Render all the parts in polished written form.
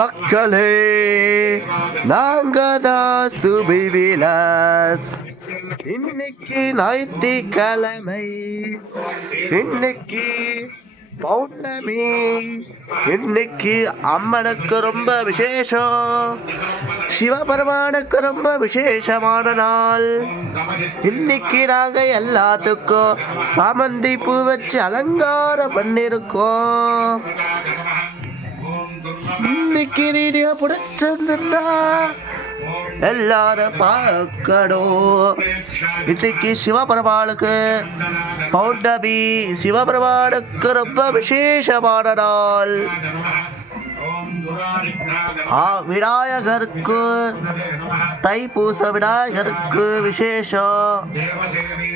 மக்களே நாங்கதா சுபி விலாஸ். இன்னைக்கு ஞாயிற்றுக்கிழமை, இன்னைக்கு பௌர்ணமி, இன்னைக்கு அம்மனுக்கு ரொம்ப விசேஷம், சிவபெருமானுக்கு ரொம்ப விசேஷமான நாள். இன்னைக்கு நாங்க எல்லாத்துக்கும் சாமந்தி பூ வச்சு அலங்காரம் பண்ணிருக்கோம். இன்னைக்கு வீடியோ பிடிச்சிருந்தா எல்லாரும் பார்க்கணும். இன்னைக்கு சிவபெருமானுக்கு பௌர்ணமி, சிவபெருமானுக்கு ரொம்ப விசேஷமான நாள். விநாயகருக்கு தைப்பூச விநாயகருக்கு விசேஷம்,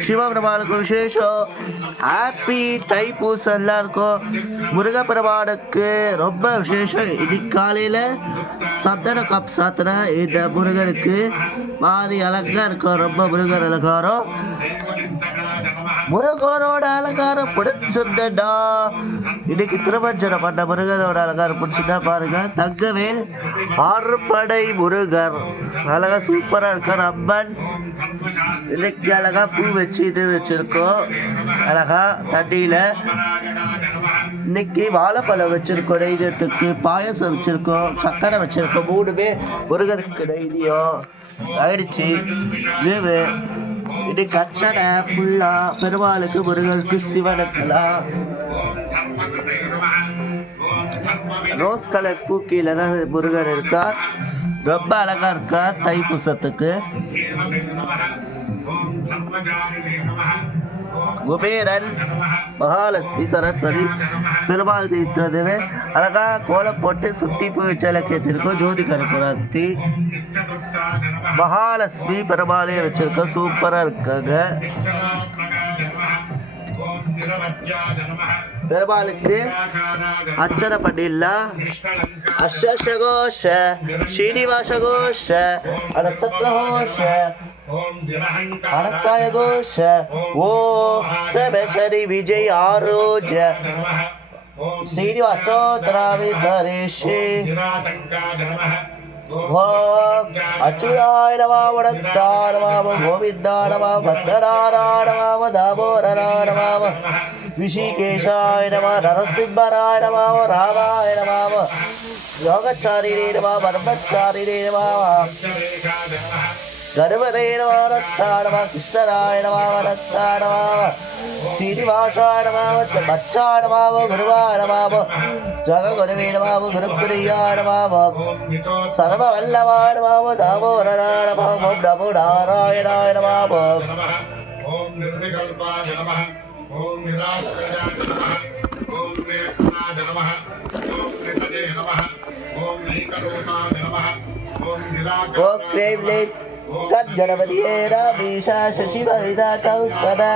சிவபெருமானுக்கு விசேஷம். ஹாப்பி தைப்பூசம் எல்லாருக்கும். முருகப்பெருமானுக்கு ரொம்ப விசேஷம். இன்னைக்கு காலையில் சந்தன கப் சாத்தின இந்த முருகனுக்கு மாறி அழகா இருக்கும். ரொம்ப முருகர் அலங்காரம், முருகனோட அலங்காரம் பிடிச்சிருந்தா. இன்னைக்கு திருமஞ்சனம் பண்ண முருகனோட அலங்காரம் பிடிச்சிருந்தா பாருங்க. தங்கவேல் ஆறுபடை முருகர் அழகா சூப்பரா இருக்கார். அம்மன் இன்னைக்கு அழகா பூ வச்சு இது வச்சிருக்கோம். அழகா தண்ணியில இன்னைக்கு வாழைப்பழம் வச்சிருக்கோம். நெய்தத்துக்கு பாயசம் வச்சிருக்கோம், சக்கரை வச்சிருக்கோம். மூணுமே முருகருக்கு நெய்தியம் ஆயிடுச்சு. இது இன்னைக்கு அர்ச்சனை ஃபுல்லா பெருமாளுக்கு, முருகருக்கு, சிவனுக்குலாம். ரோஸ் கலர் பூ கீழே தான் முருகன் இருக்கார். ரொம்ப அழகா இருக்கார் தைப்பூசத்துக்கு. குபேரன், மகாலட்சுமி, சரஸ்வதி, பெருமாள் தீர்த்ததுவே அழகா கோலம் போட்டு சுத்தி போய் விளக்கேற்றிருக்கோம். ஜோதி கருப்புராத்தி, மகாலட்சுமி பெருமாளையும் வச்சிருக்கோம். சூப்பரா இருக்காங்க. பெருமாளுக்கு அர்ச்சனை பண்ணிடலாம். அஸ்வசகோஷ ஸ்ரீனிவாச கோஷ நட்சத்திரகோஷ அனத்தாய கோஷ ஓ சபரி விஜய் ஆரோஜ ஸ்ரீனிவாசோத்ராவி தரிஷி அச்சுராய நம வடத்தாய நம கோவிந்தாய நம பத்மநாராய நம தாமோதராய நம ऋषिकेशाय नमः नरसिंहराय नमः रामाय नमः योगचारिणे नमः ब्रह्मचारिणे नमः गणपते नमः नमः कृष्णराय नमः नमः श्रीनिवासाय नमः बच्चाय नमः गुरुवाय नमः जगगुरुवे नमः गुरुप्रियाय नमः सर्ववल्लभाय नमः दामोदराय नमः नमो नारायणाय नमः ओम निर्विकल्पाय नमः ओम निराश्रयाय नमः ओम नेत्राय नमः ओम निधये नमः ओम नीकरूपाय नमः ओम निराकराय गणपतिये रामेशा शशिवैदा चौपदा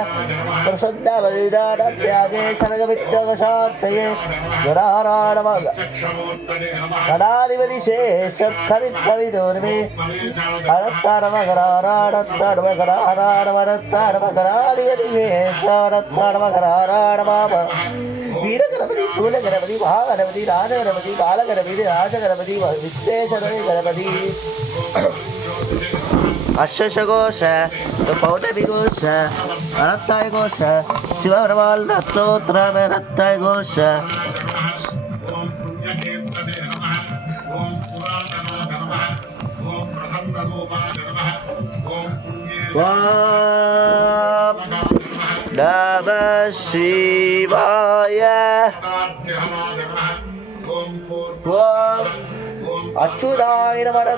प्रसन्ना वैदा नव्यागे सर्गविट्टवशान्तये गणाराणमः गणाधिपति शेषं खरित्कविदोर्मे अनत्तानमः गणाराणत्तानमः गणाराणमनत्तानमः गणाधिपति शेषानत्तानमः गणाराणमः वीरगणपति शूलगणपति महागणपति राजगणपति कालगणपति राजगणपति विश्वेश्वरय गणपति अश्वघोष पौर्णमि घोष अनंताय घोष शिवप्रभाल नक्षत्र में अनंताय घोष नमः शिवाय अच्युताय नमः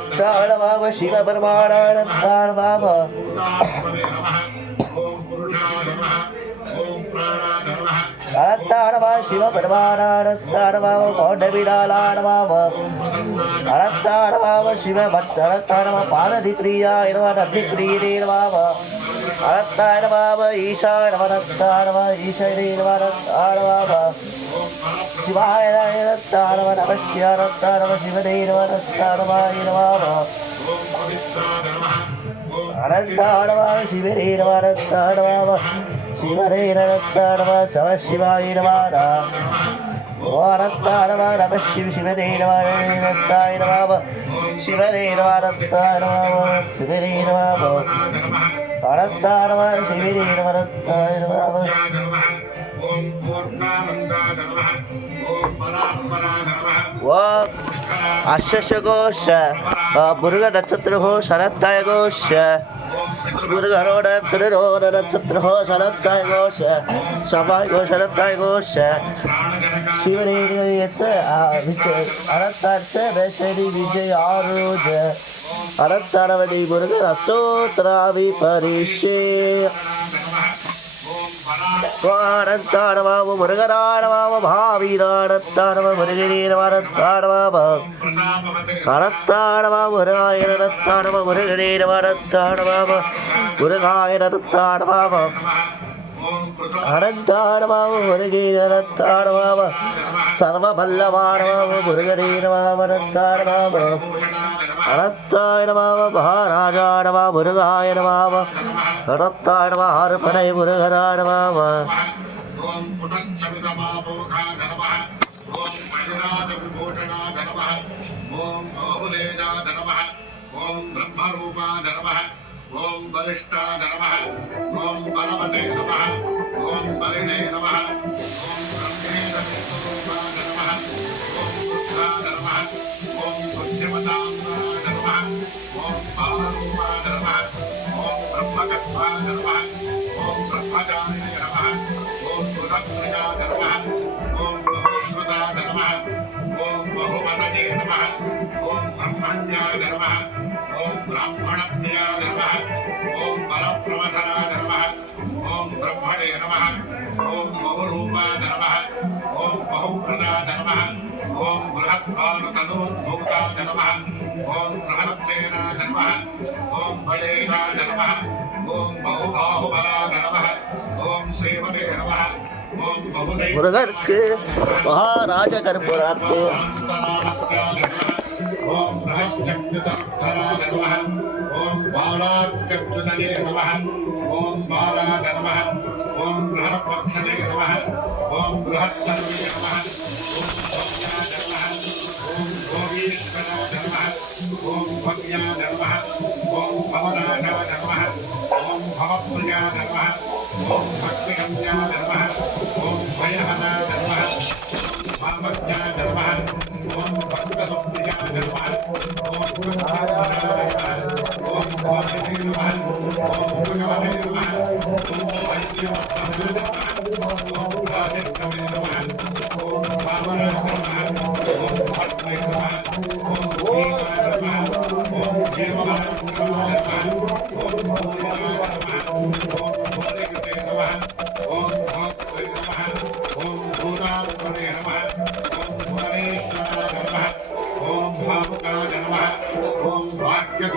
नमः शिवपरमाणाय नमः अनंताय नमः शिवपरमाणाय नमः पौर्णमिलाय नमः अनंताय नमः शिवभक्ताय नमः पार्वतीप्रियाय नमः नंदिप्रिये नमः अनंताय नमः ईशाय नमः अनंताय नमः ईशाय नमः नमः शिवाय नमः नमः शिवाय नमः शिवदे नमः नमः अनंताय नमः शिवदे नमः नमः शिवदे नमः नमः शिवाय नमः அனந்தாய நம சிவனே நம அனந்தாய நம சிவனே நம அனந்தாய நம சிவனே நம அனந்தாய நம சிவனே நம அனந்தாய நம ஓம் பூர்ணானந்தாய நம ஓம் பராத்பராய நம ஓம் அஷ்ஷகோஷ முருக நட்சத்திரோ சரத்தாய கோஷ முருகரோட திருரோட நட்சத்திரோ சரத்தாய கோஷ சபாய் கோ சரத்தாய கோஷ சிவனே அனந்தாய வேஷரி விஜய் ஆரோஜ அனந்தானவதி முருகன் அஸ்தோத்ராவி பரிஷே வானத்தானவாம முருகரானவாம பாவீரானத்தானவ முருகனீரவானத்தானவாம அனத்தானவா முருகாயனத்தானவ முருகனீரவானத்தானவாம முருகாயனத்தானவாம அனந்தானவாம முருகீரனத்தானவாம சர்வபல்லவானவாம முருகனீரவாமனத்தானவாம அனத்தாய நம மகாராஜாய நம முருகாய நம அனத்தாய நம ஆறுபடை முருகராய நம ஓம் புனச்சமிதமாபோகாய நம ஓம் மணிராஜவிபூஷணாய நம ஓம் பகுலேஜாய நம ஓம் பிரம்மரூபாய நம ஓம் வரிஷ்டாய நம ஓம் பலவதே நம ஓம் பலினே நம ஓம் பிரம்மேந்திரஸ்வரூபாய நம ஓம் புத்ராய நம ஓம் புத்திமதாய நம ஓம் பாலரூபாய நம ஓம் பிரம்மகத்வாய நம ஓம் பிரம்மஜாய நம ஓம் புதப்ரியாய நம ஓம் பகுஸ்ருதாய நம ஓம் பகுவதயே நம ஓம் பிரம்மண்யாய நம ஓம் பிராமணப்ரியாய நம ஓம் பரப்பிரமதராய நம ஓம் பிரம்மணே நம ஓம் பகுரூபாய நம ஓம் பகுப்ரதாய நம ஓம் बृहत्पादतनोद्भूताय नमः ओम बृहत्सेनाय नमः ओम बलेशाय नमः ओम बहुबाहुबलाय नमः ओम श्रीमते नमः ओम बहुदेव मुरुगर्க்கு महाराज कर्पूराते ओम रहस्यक्तधराय नमः ओम बालाक्तुतये नमः ओम बालाय नमः ओम बृहत्पक्षये नमः ओम बृहत्तनुये नमः ओम भव्याय नमः ओम भवनाय नमः ओम भवप्रियाय नमः ओम भक्तिगम्याय नमः ओम भयहनाय नमः भावज्ञाय नमः ओम भक्तसुप्रियाय नमः ओम भक्तिहनाय नमः ओम भवते नमः ओम भगवते नमः ओम वैद्यवत्तमे नमः ओम राजकवे नमः ओम भावनाय नमः ओम भक्ते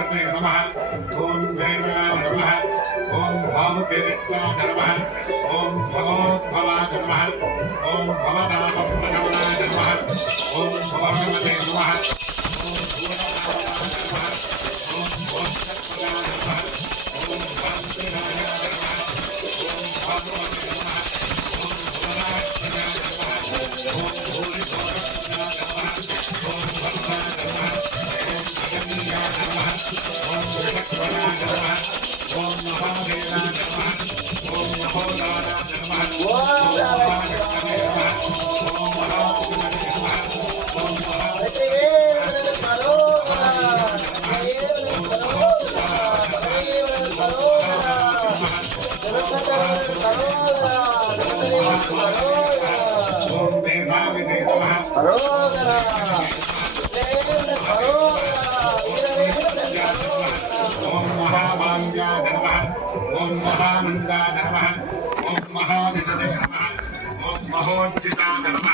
नमः ओम महानंदाय नमः ओम महानिधये नमः ओम महोज्जिताय नमः